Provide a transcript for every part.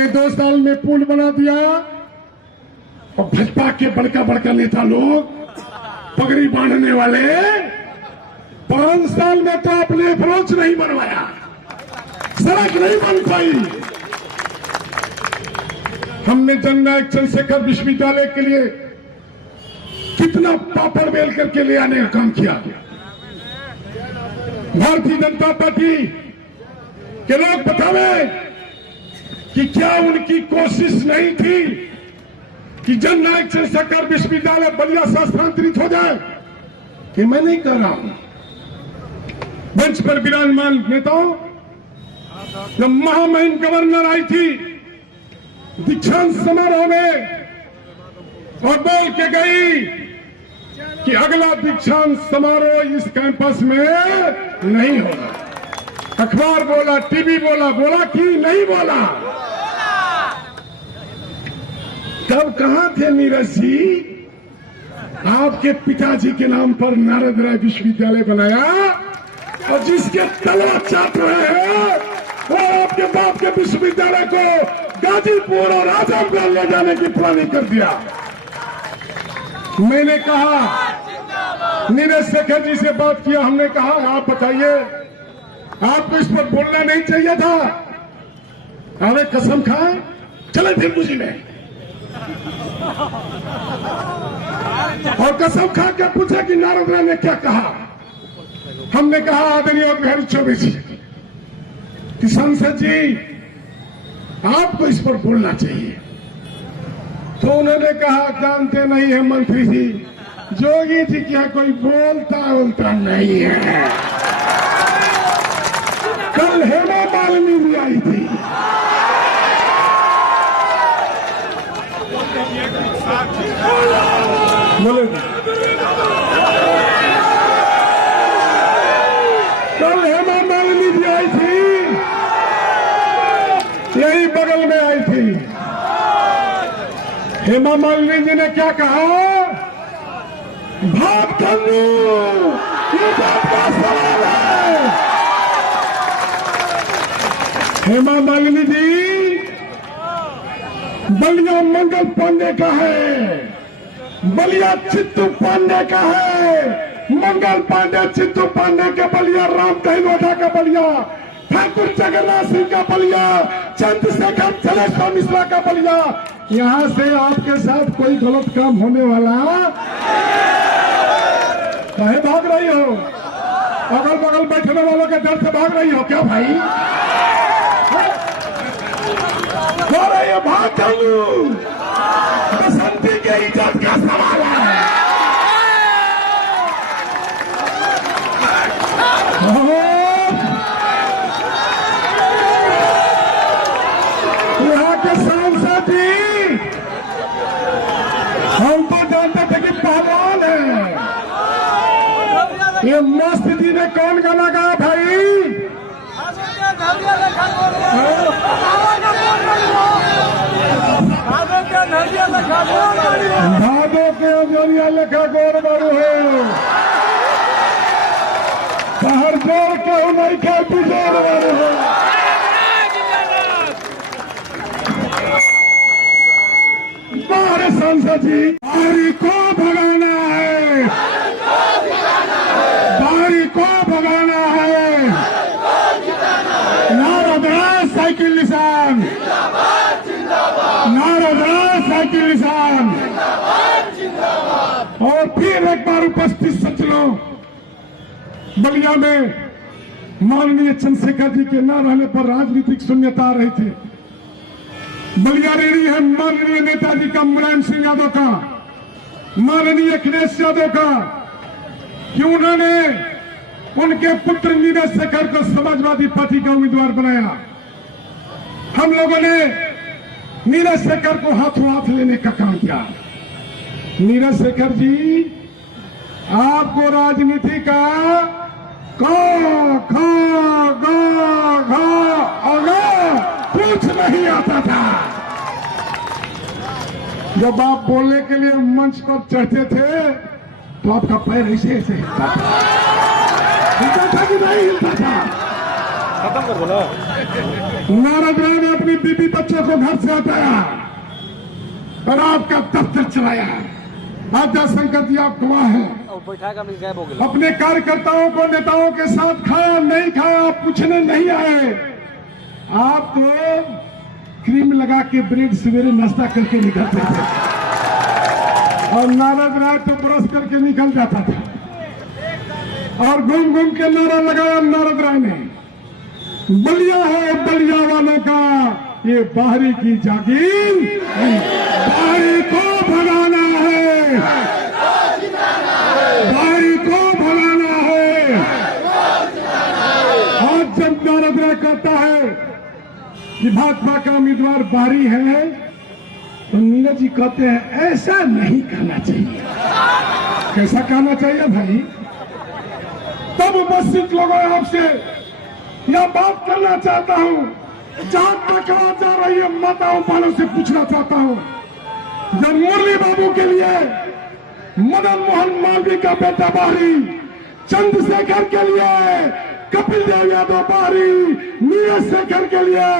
हमने 2 साल में पुल बना दिया और भाजपा के बड़का बड़का नेता लोग पगड़ी बांधने वाले 5 साल में तो अपने अप्रोच नहीं बनवाया, सड़क नहीं बन पाई। हमने जननायक चंद्रशेखर विश्वविद्यालय के लिए कितना पापड़ बेल करके ले आने का काम किया। भारतीय जनता पार्टी के लोग बतावे कि क्या उनकी कोशिश नहीं थी कि जननायक चंद्रशेखर विश्वविद्यालय बलिया से स्थानांतरित हो जाए? कि मैं नहीं कर रहा हूं। मंच पर विराजमान नेताओं, जब महामहिम गवर्नर आई थी दीक्षांत समारोह में और बोल के गई कि अगला दीक्षांत समारोह इस कैंपस में नहीं होगा। अखबार बोला, टीवी बोला, बोला कि नहीं बोला? तब कहां थे नीरज जी? आपके पिताजी के नाम पर नारद राय विश्वविद्यालय बनाया और जिसके तलवा चाट रहे हैं वो आपके बाप के विश्वविद्यालय को गाजीपुर और आजमगढ़ ले जाने की प्लानिंग कर दिया। मैंने कहा, नीरज शेखर जी से बात किया, हमने कहा आप बताइए, आपको इस पर बोलना नहीं चाहिए था? अरे कसम खाए, चले थे मुझे में और कसम खा के पूछा कि नारद राय ने क्या कहा। हमने कहा आदरणीय बिहारी चौबे जी कि सांसद जी आपको इस पर बोलना चाहिए। तो उन्होंने कहा जानते नहीं है मंत्री जी, जोगी जी क्या कोई बोलता नहीं है। कल हेमा मालिनी भी आई थी, बोले कल हेमा मालिनी भी आई थी, यही बगल में आई थी। हेमा मालिनी जी ने क्या कहा? भाग ठंडू, ये बात का सवाल है। हेमा मालिनी जी बलिया मंगल पांडे का है, बलिया चित्तू पांडे का है। मंगल पांडे चित्तू पांडे के बलिया, राम दहिनोदा का बलिया, ठाकुर जगन्नाथ सिंह का बलिया, चंद्रशेखर चलेश्वर मिश्रा का बलिया। यहां से आपके साथ कोई गलत काम होने वाला काहे भाग रही हो? अगल बगल बैठने वालों के डर से भाग रही हो क्या भाई? हो रही है भाग चलू, बसंती के इज्जत का सवाल है। यहाँ के सांसद जी हम तो जानते थे कि पहलवान है। ये मस्त जी ने कौन गाना गाया भाई? भादो के अंजोरिया लेखा गोर बारू है, शहर जोड़ के नहीं के बिजोड़ बारू है। बाहर सांसद जी, बाहरी को भगाना है, बाहरी को भगाना है। नारद राय साइकिल निशान, नारद राय साइकिल निशान। और फिर एक बार उपस्थित सज्जनों, बलिया में माननीय चंद्रशेखर जी के न रहने पर राजनीतिक शून्यता आ रही थी। बलिया ऋणी है माननीय नेताजी का, मुलायम सिंह यादव का, माननीय अखिलेश यादव का, कि उन्होंने उनके पुत्र नीरज शेखर को समाजवादी पार्टी का उम्मीदवार बनाया। हम लोगों ने नीरज शेखर को हाथों हाथ लेने का काम किया। नीरज शेखर जी, आपको राजनीति का कुछ नहीं आता था। जब आप बोलने के लिए मंच पर चढ़ते थे तो आपका पैर ऐसे ऐसे हिलता था कि नहीं हिलता था? खत्म कर बोलो। नारद राय ने अपनी बीबी बच्चों को घर से हटाया और आपका दफ्तर चलाया। आद्या शंकर जी आप गवाह हैं। अपने कार्यकर्ताओं को नेताओं के साथ खाया नहीं खाया पूछने नहीं आए। आप तो क्रीम लगा के ब्रेड सवेरे नाश्ता करके निकलते थे और नारद राय तो ब्रश करके निकल जाता था और घूम घूम के नारा लगाया नारद राय ने, बलिया है बलिया वालों का ये बाहरी की जागीर, बाहरी को भगाना है, बाहरी को भगाना है। आज जब नारद राय कहता है कि भाजपा का उम्मीदवार बाहरी है तो नीरज जी कहते हैं ऐसा नहीं कहना चाहिए। कैसा कहना चाहिए भाई? तब उपस्थित लोगों आपसे यह बात करना चाहता हूं, जहां टकरा जा रही है माताओं वालों से पूछना चाहता हूं, जब मुरली बाबू के लिए मदन मोहन मालवीय का बेटा बाहरी, चंद्रशेखर के लिए कपिल देव यादव बाहरी, नीरज शेखर के लिए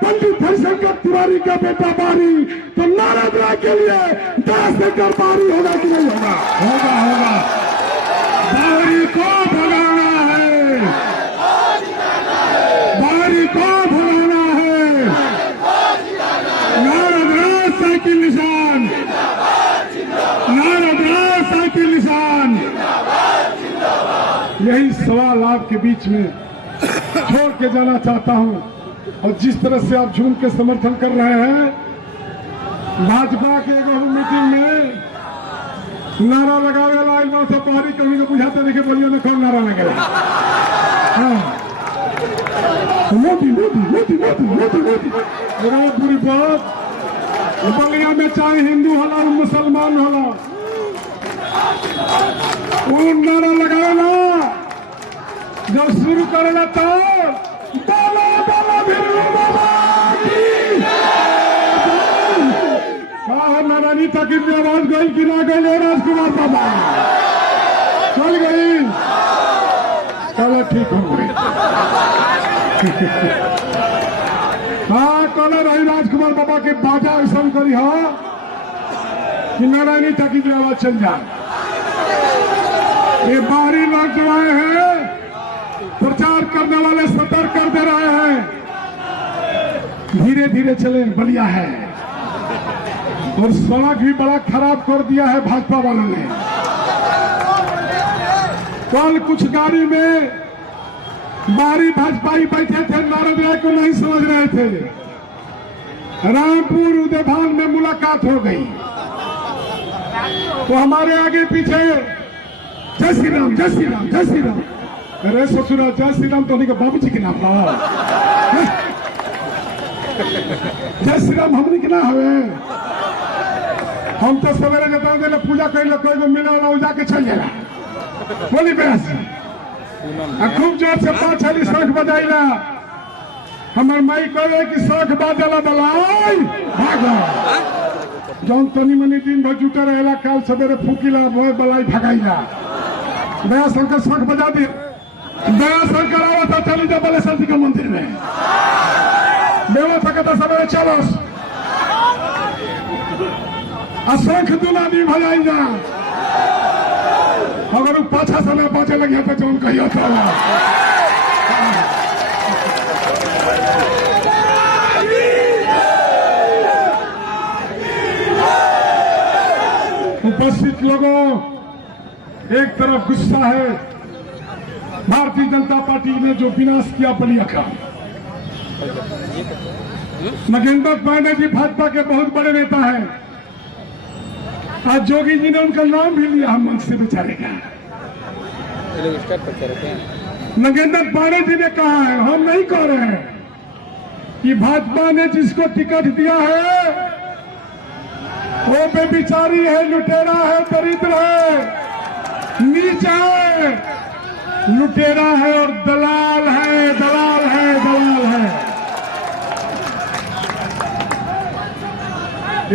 पंडित हरिशंकर तिवारी का बेटा बाहरी, तो नारद राय के लिए दयाशंकर बाहरी होगा कि नहीं होगा? होगा होगा। बाहरी को भगाना है, बाहरी को भगाना है। नारद राय साइकिल निशान, नारद राय साइकिल निशान। यही सवाल आपके बीच में छोड़ के जाना चाहता हूं। और जिस तरह से आप झूम के समर्थन कर रहे हैं, भाजपा के एगो मीटिंग में नारा लगावे लाइल तो पारी कभी को बुझाते देखे बलिया में कौन नारा लगे। मोदी मोदी मोदी मोदी मोदी मोदी मेरा पूरी बात बलिया में चाहे हिंदू होला मुसलमान होला वो नारा लगावेला जब शुरू करेला तो बोलो बोलो भिल्लू बाबा की नारायणी तक की आवाज गई कि ना गई? राजकुमार बाबा चल गई, चलो ठीक हो गई। हाँ कल रही राजकुमार बाबा के बाजा ऐसा करी हो कि नारायणी तक की आवाज चल जाए। ये बाहरी लोग जो आए हैं प्रचार करने वाले सतर्क कर दे रहे हैं, धीरे धीरे चले, बलिया है और सड़क भी बड़ा खराब कर दिया है भाजपा वालों ने। कल कुछ गाड़ी में बाहरी भाजपाई बैठे थे, नारद राय को नहीं समझ रहे थे। रामपुर उदयभान में मुलाकात हो गई तो हमारे आगे पीछे जय श्री राम जय श्री राम जय श्री राम। अरे ससुरा जय श्री राम तो नहीं बाबू जी के नाम लाओ, जय श्री राम हमने के ना हवे। हम तो सवेरे जता देला पूजा कर कोई को मिला वाला जाके चल जाएगा बोली बेस खूब जोर से 5 शंख बजाइला। हमार माई कहे कि शंख बाजला बलाई भागो, जौन तनी मनी दिन भर जुटे रहेला काल सवेरे फूकीला भोय बलाई भगाइला। दया शंकर शंख बजा दी, दया शंकर आवत चली जा बलेश्वर जी के मंदिर में व्यवस्था कहता सवेरे चलो शंख दुलानी भजाई जा। अगर पाछा समय बाजे लगे तो जौन कहियो तो उपस्थित लोगों, एक तरफ गुस्सा है भारतीय जनता पार्टी ने जो विनाश किया बलिया का। नगेंद्र पांडे जी भाजपा के बहुत बड़े नेता हैं। आज जोगी जी ने उनका नाम भी लिया हम मंच से बेचारे का। नगेंद्र पांडे जी ने कहा है, हम नहीं कह रहे हैं, कि भाजपा ने जिसको टिकट दिया है वो बेबिचारी है, लुटेरा है, दरिद्र है, नीच है, लुटेरा है और दलाल है, दलाल है, दलाल है।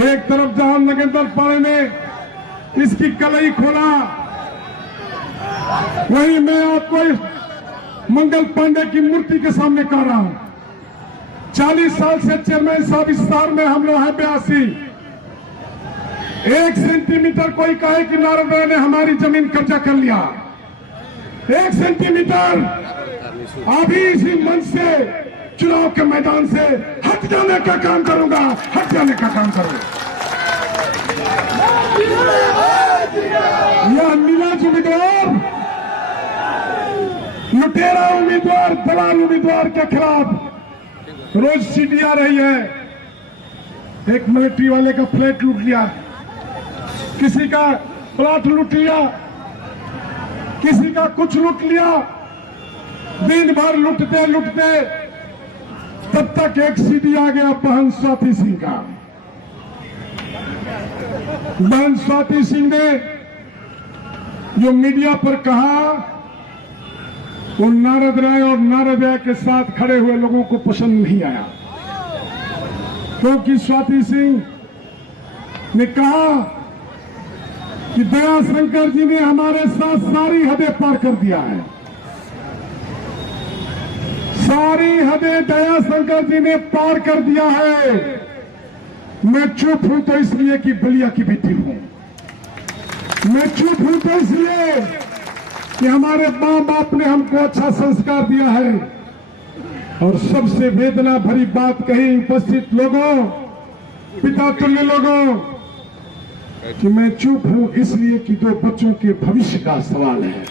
एक तरफ जहां नगेंद्र पांडे ने इसकी कलई खोला, वहीं मैं आपको मंगल पांडे की मूर्ति के सामने कह रहा हूं, 40 साल से चेयरमैन साहब इस शहर में हम लोग हैं 82। 1 सेंटीमीटर कोई कहे कि नारद राय ने हमारी जमीन कब्जा कर लिया, 1 सेंटीमीटर अभी इसी मंच से, चुनाव के मैदान से हट जाने का काम करूंगा, हट जाने का काम करूंगा। यह नीलाज उम्मीदवार, लुटेरा उम्मीदवार, दलाल उम्मीदवार के खिलाफ रोज सीडी आ रही है। एक मिलिट्री वाले का फ्लैट लूट लिया, किसी का प्लाट लूट लिया, किसी का कुछ लूट लिया, दिन भर लूटते लूटते तब तक एक सीडी आ गया बहन स्वाति सिंह का। बहन स्वाति सिंह ने जो मीडिया पर कहा वो नारद राय और नारद राय के साथ खड़े हुए लोगों को पसंद नहीं आया, क्योंकि स्वाति सिंह ने कहा कि दया शंकर जी ने हमारे साथ सारी हदें पार कर दिया है, सारी हदें दया शंकर जी ने पार कर दिया है। मैं चुप हूं तो इसलिए कि बलिया की बेटी हूं, मैं चुप हूं तो इसलिए कि हमारे मां बाप ने हमको अच्छा संस्कार दिया है। और सबसे वेदना भरी बात कही उपस्थित लोगों, पिता तुल्य लोगों, कि मैं चुप हूं इसलिए कि 2 बच्चों के भविष्य का सवाल है।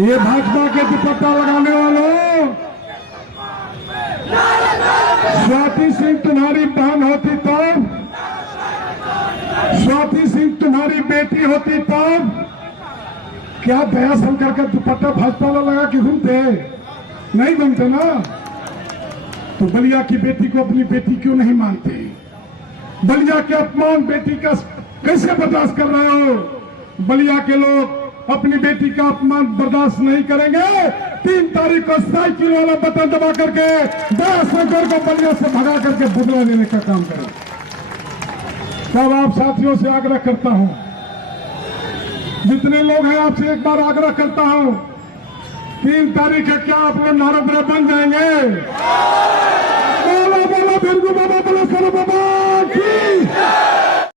ये भाजपा के दुपट्टा लगाने वालों, स्वाति सिंह तुम्हारी बहन होती तब, स्वाति सिंह तुम्हारी बेटी होती तब क्या दया शंकर का दुपट्टा भाजपा वाला लगा के घूमते? नहीं घूमते ना। तो बलिया की बेटी को अपनी बेटी क्यों नहीं मानते? बलिया के अपमान बेटी का कैसे बर्दाश्त कर रहे हो? बलिया के लोग अपनी बेटी का अपमान बर्दाश्त नहीं करेंगे। 3 तारीख को साइकिल वाला बटन दबा करके दया शंकर को बलिया से भगा करके बुदला देने का काम करें। तब आप साथियों से आग्रह करता हूं, जितने लोग हैं आपसे एक बार आग्रह करता हूं, 3 तारीख है, क्या आप लोग नारद राय बन जाएंगे? बोलो बोलो भिरगु बाबा, बोलो सरो बाबा।